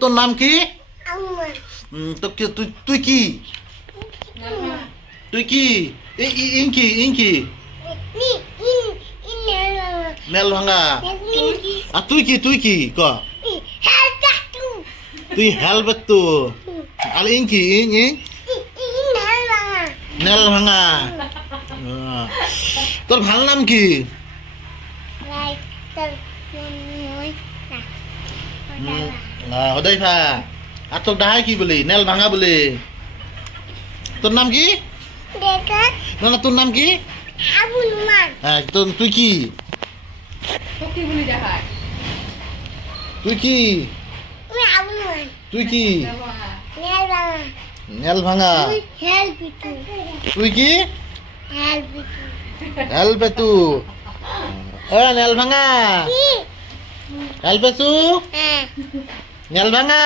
তোর নাম কি? তুই কি? তুই কি? ইনকি নেল ভাঙা। আর তুই কি ক? তুই হেলবে তো। আর ইনকি নেল ভাঙা। তোর ভাল নাম কি? হদাই ভা। আর তোর ডাহাই কি বলি? নেল ভাঙা বলি। তোর নাম কি? না তোর নাম কি? হ্যাঁ তুই কি? তুই কি? তুই কি? নেল ভাঙা। তুই কি? হেলবে তু। নেল ভাঙা। হেলবে তু। নেল ভাঙা।